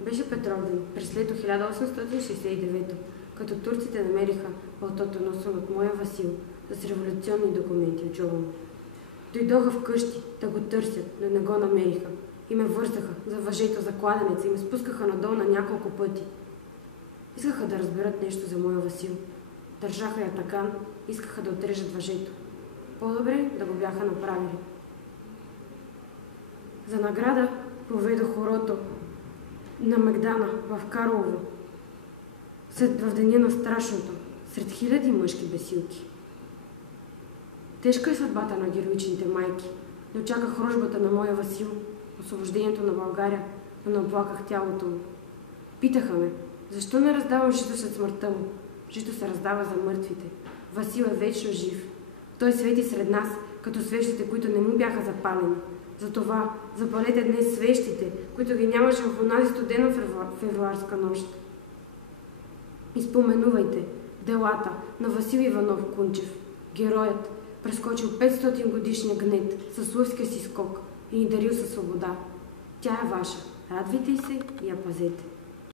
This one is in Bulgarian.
Беше Петровден през лето 1869, като турците намериха палтото носено от моя Васил с революционни документи от джоба му. Дойдоха вкъщи да го търсят, но не го намериха и ме вързаха за въжето за кладенеца и ме спускаха надолу на няколко пъти. Искаха да разберат нещо за моя Васил. Държаха я така, искаха да отрежат въжето. По-добре да го бяха направили. За награда поведох хорото на Мегдана в Карлово, в деня на страшното, сред хиляди мъжки бесилки. Тежка е съдбата на героичните майки, но чаках рожбата на моя Васил, освобождението на България, но не оплаках тялото му. Питаха ме, защо не раздавам жито след смъртта му? Жито се раздава за мъртвите. Васил е вечно жив. Той свети сред нас, като свещите, които не му бяха запалени. Затова запалете днес свещите, които ги нямаше в онази студена февруарска нощ. И споменувайте делата на Васил Иванов Кунчев, героят, прескочил 500 годишния гнет със лъвския си скок и ни дарил със свобода. Тя е ваша. Радвайте й се и я пазете.